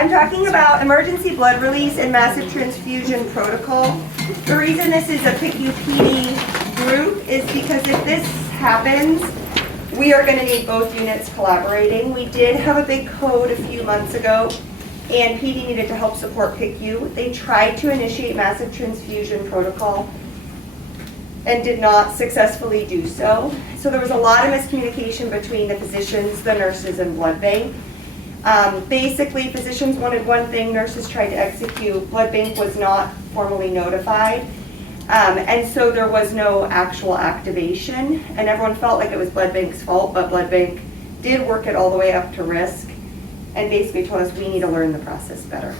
I'm talking about emergency blood release and massive transfusion protocol. The reason this is a PICU-PD group is because if this happens, we are going to need both units collaborating. We did have a big code a few months ago, and PD needed to help support PICU. They tried to initiate massive transfusion protocol and did not successfully do so. So there was a lot of miscommunication between the physicians, the nurses, and blood bank. Basically, physicians wanted one thing, nurses tried to execute, blood bank was not formally notified. And so there was no actual activation, and everyone felt like it was blood bank's fault, but blood bank did work it all the way up to risk and basically told us we need to learn the process better.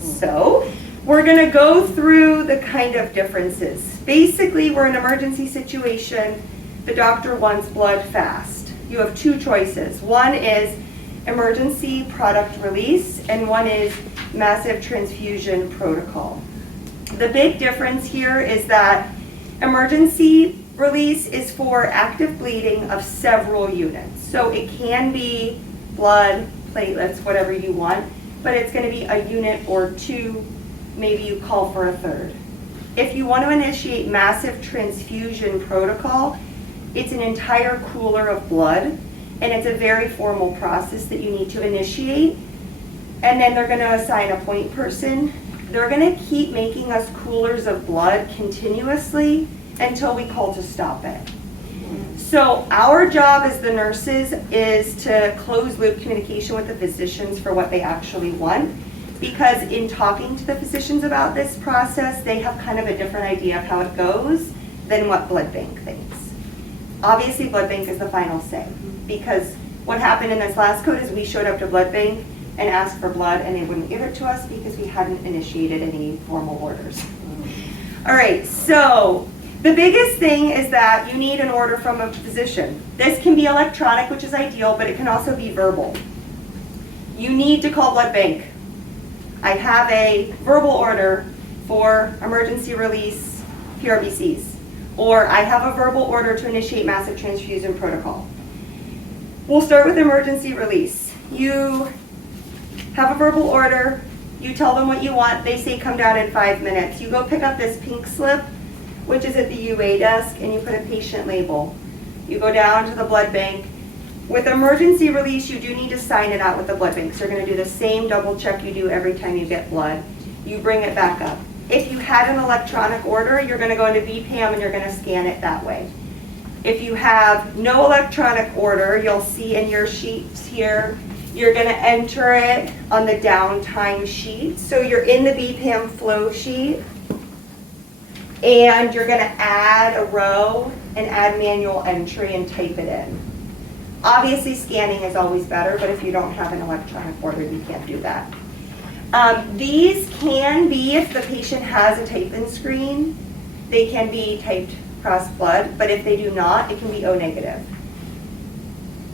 So we're going to go through the kind of differences. Basically, we're in an emergency situation. The doctor wants blood fast. You have two choices. One is emergency product release, and one is massive transfusion protocol. The big difference here is that emergency release is for active bleeding of several units. So it can be blood, platelets, whatever you want, but it's going to be a unit or two, maybe you call for a third. If you want to initiate massive transfusion protocol, it's an entire cooler of blood, and it's a very formal process that you need to initiate, and then they're going to assign a point person. They're going to keep making us coolers of blood continuously until we call to stop it. So our job as the nurses is to close loop communication with the physicians for what they actually want, because in talking to the physicians about this process, they have kind of a different idea of how it goes than what blood bank thinks. Obviously, blood bank is the final say, because what happened in this last code is we showed up to blood bank and asked for blood, and they wouldn't give it to us because we hadn't initiated any formal orders. All right, so the biggest thing is that you need an order from a physician. This can be electronic, which is ideal, but it can also be verbal. You need to call blood bank. I have a verbal order for emergency release PRBCs, or I have a verbal order to initiate massive transfusion protocol. We'll start with emergency release. You have a verbal order, you tell them what you want, they say come down in 5 minutes. You go pick up this pink slip, which is at the UA desk, and you put a patient label. You go down to the blood bank. With emergency release, you do need to sign it out with the blood bank. So you're going to do the same double check you do every time you get blood. You bring it back up. If you had an electronic order, you're going to go into BPAM and you're going to scan it that way. If you have no electronic order, you'll see in your sheets here, you're going to enter it on the downtime sheet. So you're in the BPAM flow sheet, and you're going to add a row and add manual entry and type it in. Obviously, scanning is always better, but if you don't have an electronic order, you can't do that. These can be, if the patient has a type-in screen, they can be typed cross blood, but if they do not, it can be O negative.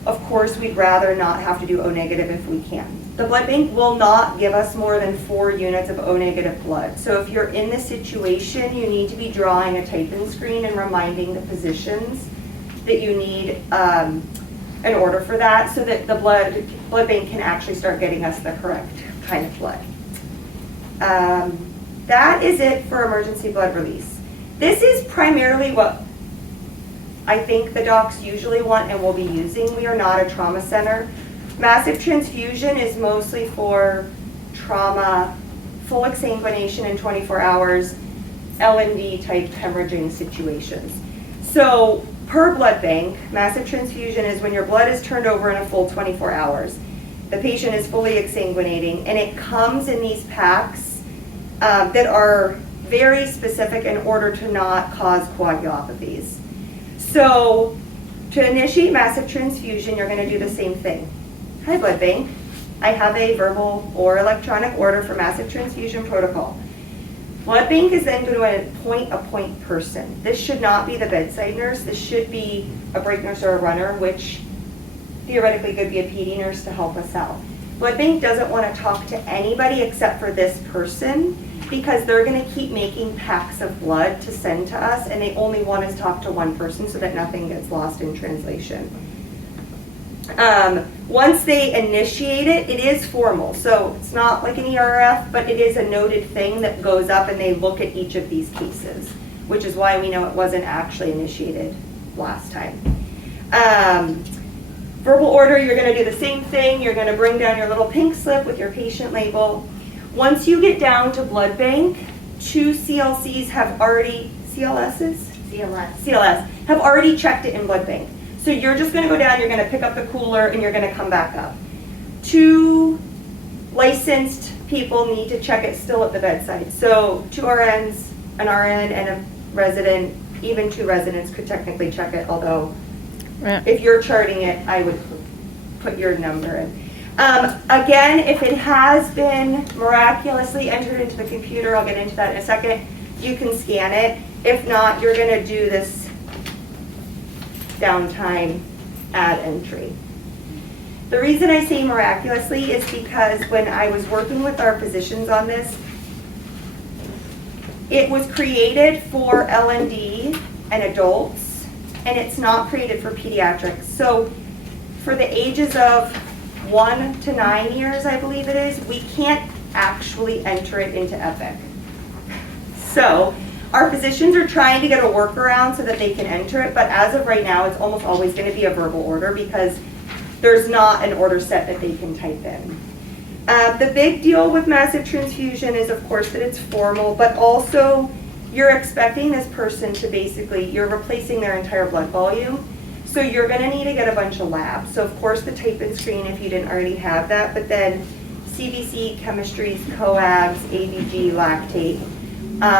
Of course, we'd rather not have to do O negative if we can. The blood bank will not give us more than 4 units of O negative blood. So if you're in this situation, you need to be drawing a type-in screen and reminding the physicians that you need an order for that, so that the blood bank can actually start getting us the correct kind of blood. That is it for emergency blood release. This is primarily what I think the docs usually want and will be using. We are not a trauma center. Massive transfusion is mostly for trauma, full exsanguination in 24 hours, L&D type hemorrhaging situations. So per blood bank, massive transfusion is when your blood is turned over in a full 24 hours. The patient is fully exsanguinating, and it comes in these packs that are very specific in order to not cause coagulopathies. So to initiate massive transfusion, you're going to do the same thing. Hi, blood bank. I have a verbal or electronic order for massive transfusion protocol. Blood bank is then going to appoint a point person. This should not be the bedside nurse. This should be a break nurse or a runner, which theoretically could be a PD nurse to help us out. Blood bank doesn't want to talk to anybody except for this person, because they're going to keep making packs of blood to send to us, and they only want us to talk to one person so that nothing gets lost in translation. Once they initiate it, it is formal. So it's not like an ERF, but it is a noted thing that goes up and they look at each of these cases, which is why we know it wasn't actually initiated last time. Verbal order, you're going to do the same thing. You're going to bring down your little pink slip with your patient label. Once you get down to blood bank, 2 CLCs have already, CLS, have already checked it in blood bank. So you're just going to go down, you're going to pick up the cooler, and you're going to come back up. 2 licensed people need to check it still at the bedside. So 2 RNs, an RN, and a resident, even 2 residents could technically check it, although if you're charting it, I would put your number in. Again, if it has been miraculously entered into the computer, I'll get into that in a second, you can scan it. If not, you're going to do this downtime add entry. The reason I say miraculously is because when I was working with our physicians on this, it was created for LND and adults, and it's not created for pediatrics. So for the ages of 1 to 9 years, I believe it is, we can't actually enter it into Epic. So our physicians are trying to get a workaround so that they can enter it, but as of right now, it's almost always going to be a verbal order because there's not an order set that they can type in. The big deal with massive transfusion is, of course, that it's formal, but also you're expecting this person to basically, you're replacing their entire blood volume, so you're going to need to get a bunch of labs. So, of course, the type-in screen if you didn't already have that, but then CBC, chemistries, coags, ABG, lactate,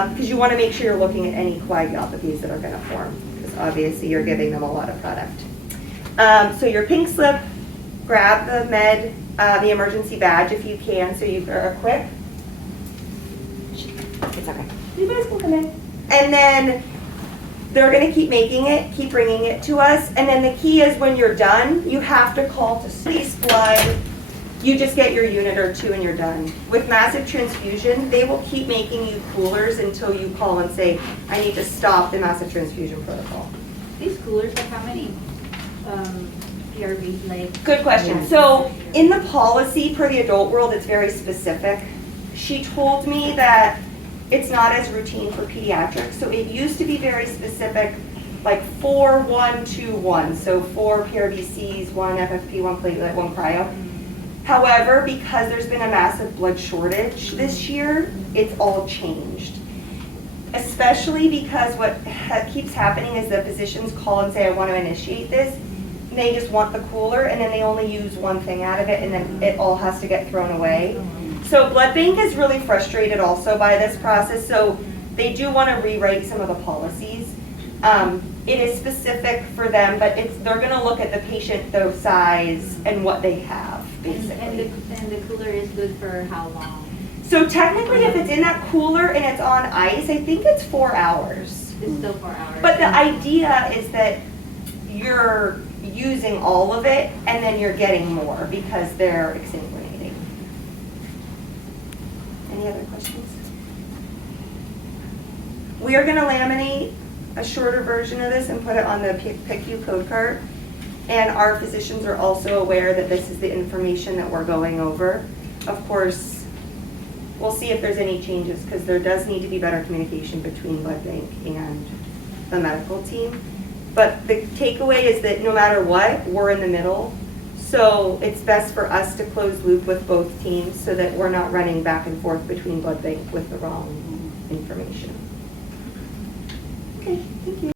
because you want to make sure you're looking at any coagulopathies that are going to form, because obviously you're giving them a lot of product. So your pink slip, grab the med, the emergency badge if you can, so you are quick. It's okay. You guys can come in. And then they're going to keep making it, keep bringing it to us. And then the key is when you're done, you have to call to cease blood. You just get your unit or 2 and you're done. With massive transfusion, they will keep making you coolers until you call and say, I need to stop the massive transfusion protocol. These coolers, like how many PRV, like? Good question. So in the policy per the adult world, it's very specific. She told me that it's not as routine for pediatrics. So it used to be very specific, like 4, 1, 2, 1. So 4 PRVCs, 1 FFP, 1 platelet, 1 cryo. However, because there's been a massive blood shortage this year, it's all changed. Especially because what keeps happening is the physicians call and say, I want to initiate this. And they just want the cooler, and then they only use one thing out of it, and then it all has to get thrown away. So blood bank is really frustrated also by this process, so they do want to rewrite some of the policies. It is specific for them, but they're going to look at the patient, the size, and what they have, basically. And the cooler is good for how long? So technically, if it's in that cooler and it's on ice, I think it's 4 hours. It's still 4 hours. But the idea is that you're using all of it, and then you're getting more because they're exsanguinating. Any other questions? We are going to laminate a shorter version of this and put it on the PICU code card. And our physicians are also aware that this is the information that we're going over. Of course, we'll see if there's any changes because there does need to be better communication between blood bank and the medical team. But the takeaway is that no matter what, we're in the middle. So it's best for us to close loop with both teams so that we're not running back and forth between blood bank with the wrong information. Okay, thank you.